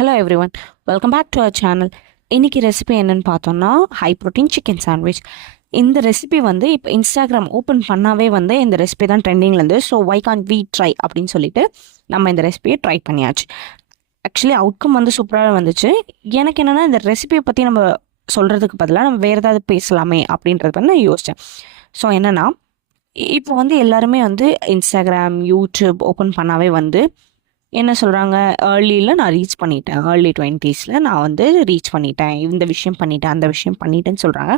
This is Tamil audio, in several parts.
Hello everyone, welcome back to our channel. இன்றைக்கி ரெசிபி என்னென்னு பார்த்தோம்னா ஹை ப்ரோட்டீன் சிக்கன் சாண்ட்விச். இந்த ரெசிபி வந்து இப்போ இன்ஸ்டாகிராம் ஓப்பன் பண்ணாவே வந்து இந்த ரெசிபி தான் ட்ரெண்டிங்லேருந்து. So why can't we try அப்படின்னு சொல்லிட்டு நம்ம இந்த ரெசிபியை ட்ரை பண்ணியாச்சு. ஆக்சுவலி அவுட்கம் வந்து சூப்பராக வந்துச்சு. எனக்கு என்னென்னா இந்த ரெசிபியை பற்றி நம்ம சொல்கிறதுக்கு பதிலாக நம்ம வேறு ஏதாவது பேசலாமே அப்படின்றது வந்து நான் யோசித்தேன். ஸோ என்னென்னா இப்போ வந்து எல்லாருமே வந்து இன்ஸ்டாகிராம் யூடியூப் ஓப்பன் பண்ணாவே வந்து என்ன சொல்கிறாங்க, ஏர்லியில் நான் ரீச் பண்ணிட்டேன், ஏர்லி 20s நான் வந்து ரீச் பண்ணிட்டேன், இந்த விஷயம் பண்ணிட்டேன், அந்த விஷயம் பண்ணிட்டேன்னு சொல்கிறாங்க.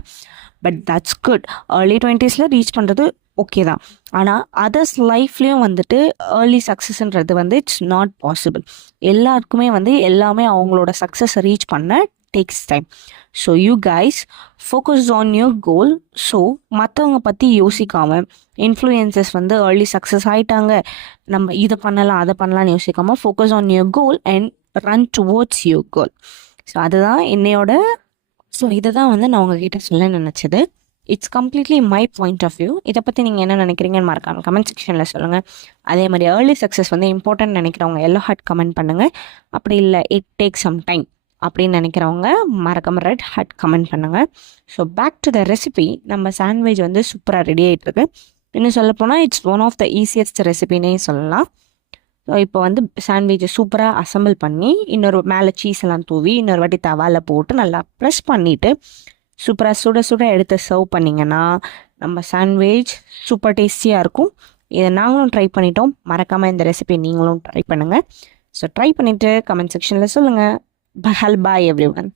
But that's good. Early 20s reach பண்ணுறது ஓகே தான். ஆனால் அதர்ஸ் லைஃப்லேயும் வந்துட்டு ஏர்லி சக்ஸஸ்ன்றது வந்து இட்ஸ் நாட் பாசிபிள். எல்லாருக்குமே வந்து எல்லாமே அவங்களோட சக்ஸஸை ரீச் பண்ண takes time. So you guys focus on your goal. So மற்றவங்க பற்றி யோசிக்காமல், இன்ஃப்ளூயன்சஸ் வந்து ஏர்லி சக்ஸஸ் ஆகிட்டாங்க, நம்ம இதை பண்ணலாம் அதை பண்ணலாம்னு யோசிக்காமல் focus on your goal and run towards your goal. So அதுதான் இதை தான் வந்து நான் உங்ககிட்ட சொல்ல நினச்சது. It's completely my point of view. இதை பற்றி நீங்கள் என்ன நினைக்கிறீங்கன்னு மறக்காமல் கமெண்ட் செக்ஷனில் சொல்லுங்கள். அதே மாதிரி ஏர்லி சக்ஸஸ் வந்து இம்பார்ட்டன்ட் நினைக்கிறவங்க எல்லோ ஹார்ட் கமெண்ட் பண்ணுங்கள். அப்படி இல்லை இட் டேக் சம் டைம் அப்படின்னு நினைக்கிறவங்க மறக்காமல் ரெட் ஹார்ட் கமெண்ட் பண்ணுங்கள். So back to the recipe. நம்ம சாண்ட்விச் வந்து சூப்பராக ரெடி ஆகிட்டுருக்கு. இன்னும் சொல்லப்போனால் it's one of the easiest ரெசிபின்னே சொல்லலாம். ஸோ இப்போ வந்து சாண்ட்விச்சை சூப்பராக அசம்பிள் பண்ணி இன்னொரு மேலே சீஸ் எல்லாம் தூவி இன்னொரு வாட்டி தவாவில் போட்டு நல்லா ப்ரெஸ் பண்ணிவிட்டு சூப்பராக சுட சுட எடுத்து சர்வ் பண்ணிங்கன்னா நம்ம சாண்ட்விச் சூப்பர் டேஸ்டியாக இருக்கும். இதை நாங்களும் ட்ரை பண்ணிட்டோம். மறக்காமல் இந்த ரெசிபி நீங்களும் ட்ரை பண்ணுங்கள். ஸோ ட்ரை பண்ணிவிட்டு கமெண்ட் செக்ஷனில் சொல்லுங்கள். Bye everyone.